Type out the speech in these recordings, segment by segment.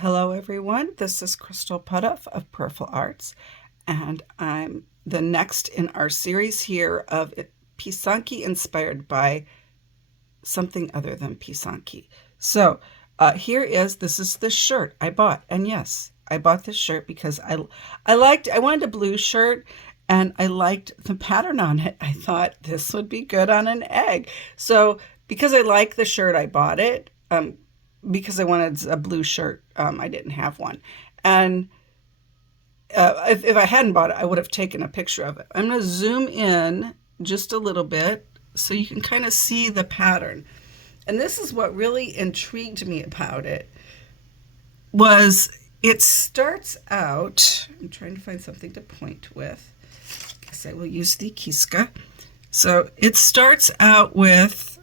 Hello everyone, this is Crystal Potthoff of Peripheral Arts, and I'm the next in our series here of Pysanky inspired by something other than Pysanky. So this is the shirt I bought, and yes, I bought this shirt because I wanted a blue shirt, and I liked the pattern on it. I thought this would be good on an egg. So because I like the shirt, I bought it. Because I wanted a blue shirt. I didn't have one. And if I hadn't bought it, I would have taken a picture of it. I'm going to zoom in just a little bit so you can kind of see the pattern. And this is what really intrigued me about it, was it starts out, I'm trying to find something to point with. I guess I will use the Kiska. So it starts out with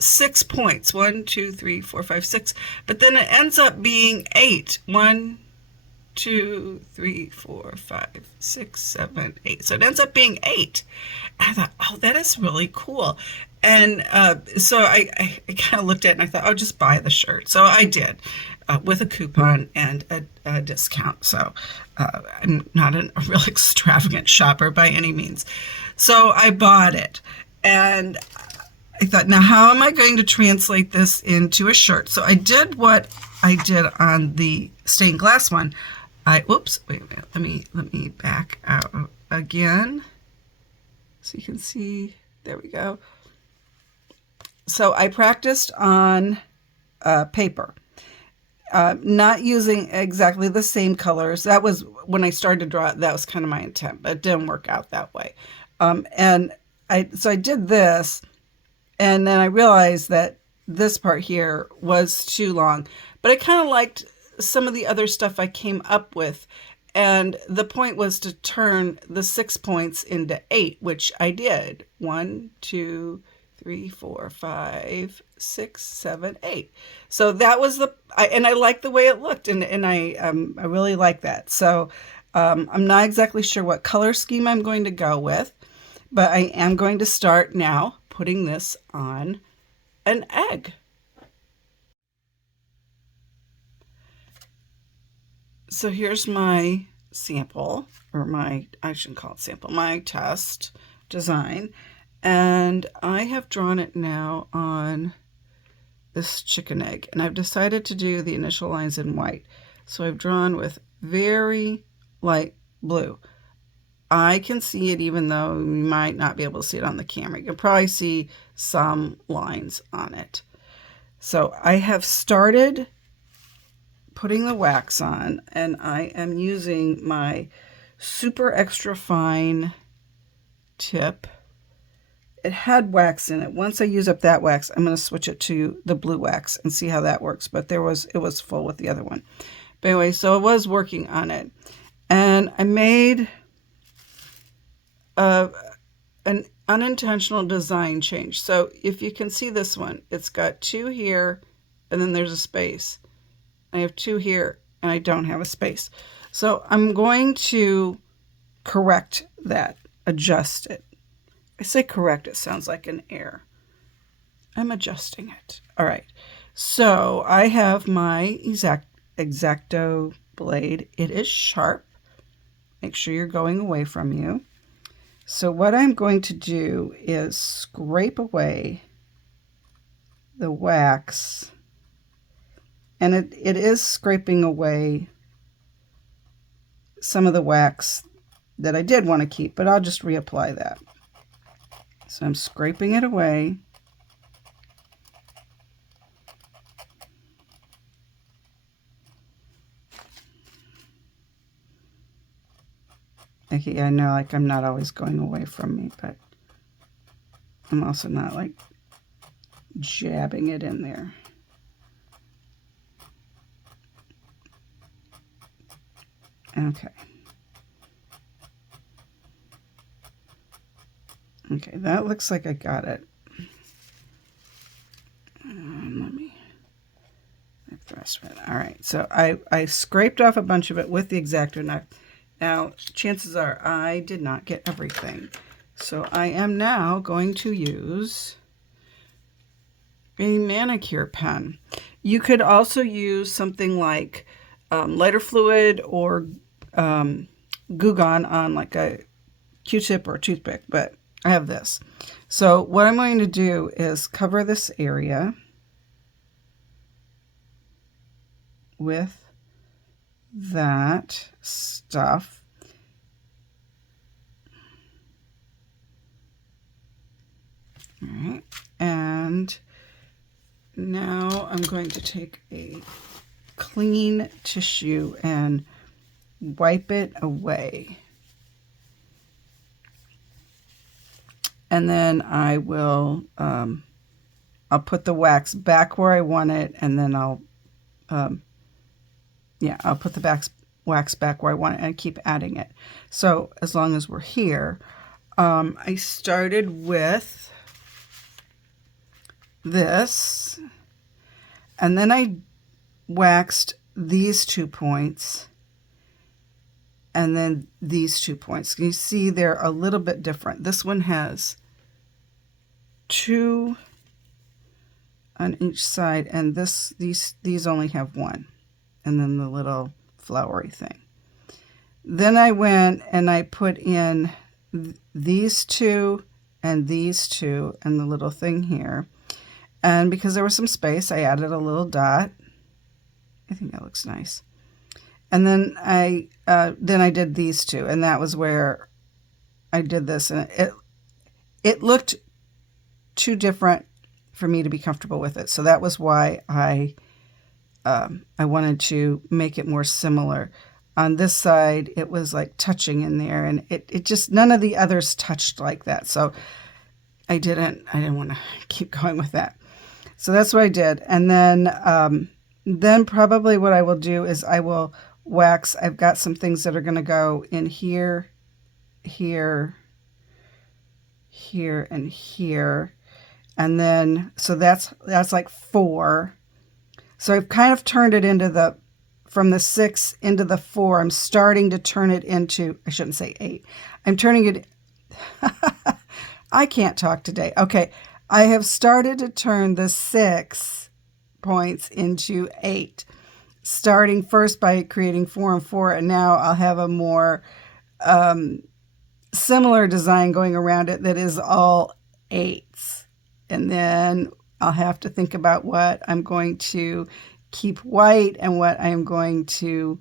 6 points, 1, 2, 3, 4, 5, 6, but then it ends up being 8. 1, 2, 3, 4, 5, 6, 7, 8. So it ends up being 8. And I thought, oh, that is really cool. And so I kind of looked at it and I thought, oh, just buy the shirt. So I did, with a coupon and a discount. So I'm not a real extravagant shopper by any means. So I bought it. And I thought, now how am I going to translate this into a shirt? So I did what I did on the stained glass one. Wait a minute, let me back out again so you can see. There we go. So I practiced on paper, not using exactly the same colors. That was when I started to draw it. That was kind of my intent, but it didn't work out that way. So I did this. And then I realized that this part here was too long, but I kind of liked some of the other stuff I came up with. And the point was to turn the 6 points into 8, which I did. 1, 2, 3, 4, 5, 6, 7, 8. So that was and I liked the way it looked, and I really like that. So I'm not exactly sure what color scheme I'm going to go with, but I am going to start now putting this on an egg. So here's my sample, or I shouldn't call it sample, my test design. And I have drawn it now on this chicken egg. And I've decided to do the initial lines in white. So I've drawn with very light blue. I can see it even though you might not be able to see it on the camera. You can probably see some lines on it. So I have started putting the wax on, and I am using my super extra fine tip. It had wax in it. Once I use up that wax, I'm going to switch it to the blue wax and see how that works. But it was full with the other one. But anyway, so I was working on it. And I made an unintentional design change. So if you can see this one, it's got 2 here, and then there's a space. I have 2 here, and I don't have a space. So I'm going to correct that, adjust it. I say correct, it sounds like an error. I'm adjusting it. All right. So I have my X-Acto blade. It is sharp. Make sure you're going away from you. So what I'm going to do is scrape away the wax, and it is scraping away some of the wax that I did want to keep, but I'll just reapply that. So I'm scraping it away. Okay, I know, like, I'm not always going away from me, but I'm also not, like, jabbing it in there. Okay. Okay, that looks like I got it. Let me make the rest of it. All right, so I scraped off a bunch of it with the X-Acto knife. Now, chances are I did not get everything. So I am now going to use a manicure pen. You could also use something like lighter fluid or Goo Gone on like a Q-tip or a toothpick, but I have this. So what I'm going to do is cover this area with that stuff. All right, and now I'm going to take a clean tissue and wipe it away. And then I will, I'll put the wax back where I want it, and then I'll put the wax back where I want it and keep adding it. So as long as we're here, I started with this, and then I waxed these 2 points, and then these 2 points. You see they're a little bit different. This one has 2 on each side, and these only have 1, and then the little flowery thing. Then I went and I put in these 2 and these 2 and the little thing here. And because there was some space, I added a little dot. I think that looks nice. And then I did these 2, and that was where I did this. And it looked too different for me to be comfortable with it. So that was why I wanted to make it more similar. On this side, it was like touching in there, and it just, none of the others touched like that. So I didn't want to keep going with that. So that's what I did. And then probably what I will do is I will wax. I've got some things that are going to go in here, here, here, and here. And then, so that's like 4. So I've kind of turned it into from the 6 into the 4. I'm starting to turn it into, I shouldn't say 8. I'm turning it, I can't talk today. Okay. I have started to turn the 6 points into 8, starting first by creating 4 and 4, and now I'll have a more similar design going around it that is all 8s. And then I'll have to think about what I'm going to keep white and what I'm going to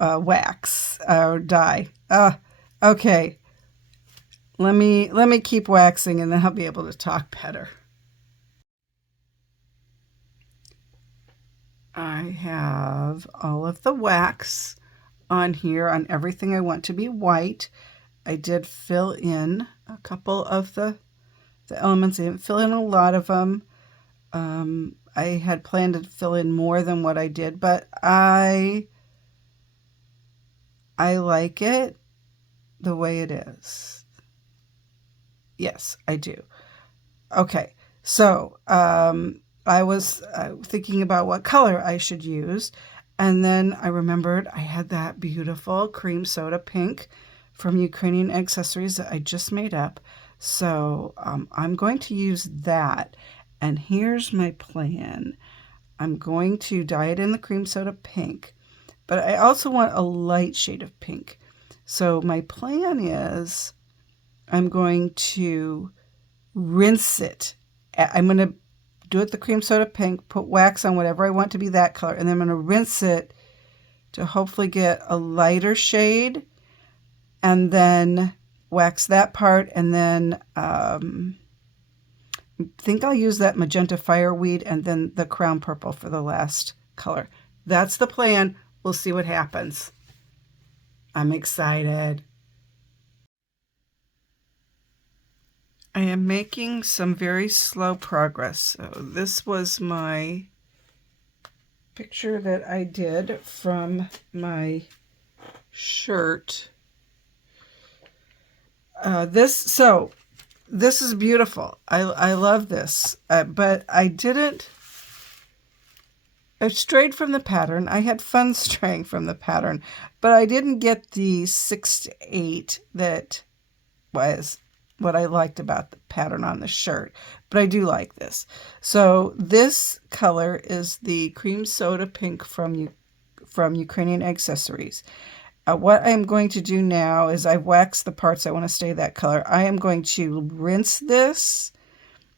wax or dye. Okay. Let me keep waxing, and then I'll be able to talk better. I have all of the wax on here on everything I want to be white. I did fill in a couple of the elements. I didn't fill in a lot of them. I had planned to fill in more than what I did, but I like it the way it is. Yes, I do. Okay, so I was thinking about what color I should use, and then I remembered I had that beautiful cream soda pink from Ukrainian Accessories that I just made up. So I'm going to use that, and here's my plan. I'm going to dye it in the cream soda pink, but I also want a light shade of pink. So my plan is I'm going to rinse it. I'm going to do it the cream soda pink, put wax on whatever I want to be that color, and then I'm going to rinse it to hopefully get a lighter shade, and then wax that part, and then I think I'll use that magenta fireweed and then the crown purple for the last color. That's the plan. We'll see what happens. I'm excited. I am making some very slow progress. So this was my picture that I did from my shirt. This is beautiful. I love this, but I strayed from the pattern. I had fun straying from the pattern, but I didn't get the 6 to 8 that was what I liked about the pattern on the shirt, but I do like this. So this color is the cream soda pink from Ukrainian Accessories. What I'm going to do now is I've waxed the parts I want to stay that color. I am going to rinse this,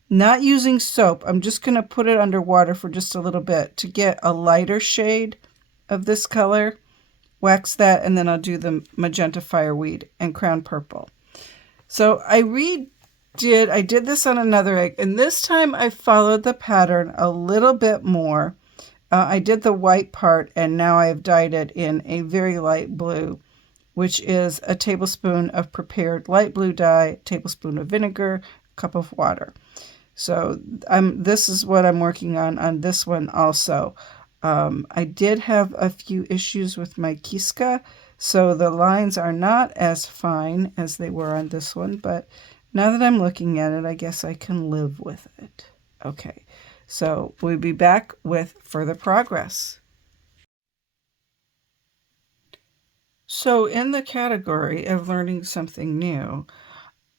not using soap. I'm just going to put it under water for just a little bit to get a lighter shade of this color. Wax that, and then I'll do the magenta fireweed and crown purple. So I did this on another egg, and this time I followed the pattern a little bit more. I did the white part, and now I have dyed it in a very light blue, which is a tablespoon of prepared light blue dye, tablespoon of vinegar, cup of water. So this is what I'm working on this one also. I did have a few issues with my Kiska, so the lines are not as fine as they were on this one, but now that I'm looking at it, I guess I can live with it. Okay, so we'll be back with further progress. So in the category of learning something new,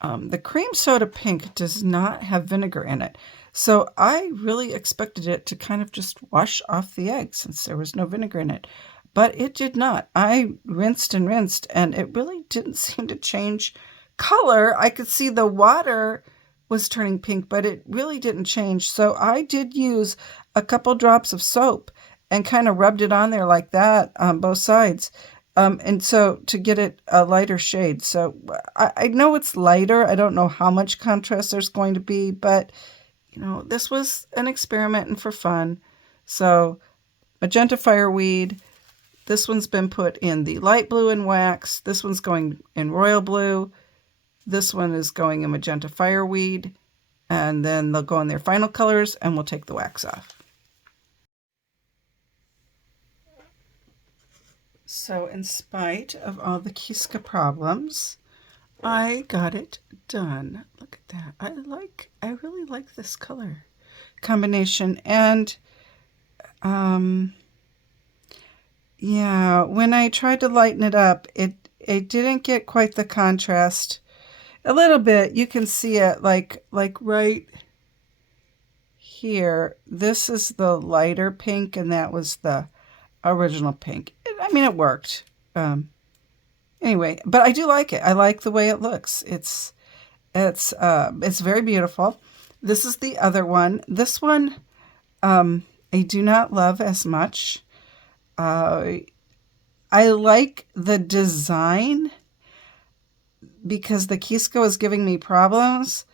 the cream soda pink does not have vinegar in it. So I really expected it to kind of just wash off the egg since there was no vinegar in it. But it did not. I rinsed and rinsed, and it really didn't seem to change color. I could see the water was turning pink, but it really didn't change. So I did use a couple drops of soap and kind of rubbed it on there like that on both sides. And so to get it a lighter shade. So I know it's lighter. I don't know how much contrast there's going to be, but you know, this was an experiment and for fun. So magenta fireweed. This one's been put in the light blue and wax. This one's going in royal blue. This one is going in magenta fireweed. And then they'll go in their final colors, and we'll take the wax off. So in spite of all the Kiska problems, I got it done. Look at that. I really like this color combination. And yeah, when I tried to lighten it up, it didn't get quite the contrast. A little bit, you can see it like right here. This is the lighter pink, and that was the original pink. I mean, it worked. Anyway, but I do like it. I like the way it looks. It's very beautiful. This is the other one. This one, I do not love as much. I like the design because the Kiska was giving me problems.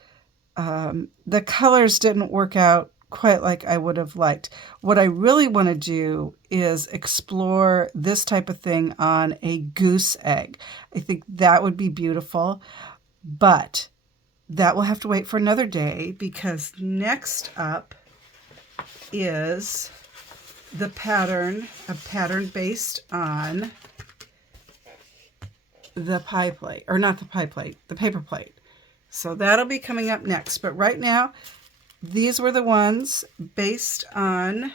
The colors didn't work out quite like I would have liked. What I really want to do is explore this type of thing on a goose egg. I think that would be beautiful, but that will have to wait for another day because next up is the pattern, a pattern based on the pie plate, or not the pie plate, the paper plate. So that'll be coming up next. But right now, these were the ones based on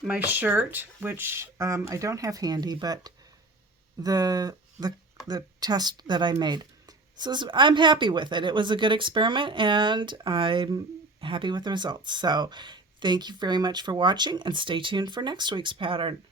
my shirt, which I don't have handy, but the test that I made. So I'm happy with it. It was a good experiment, and I'm happy with the results. So thank you very much for watching, and stay tuned for next week's pattern.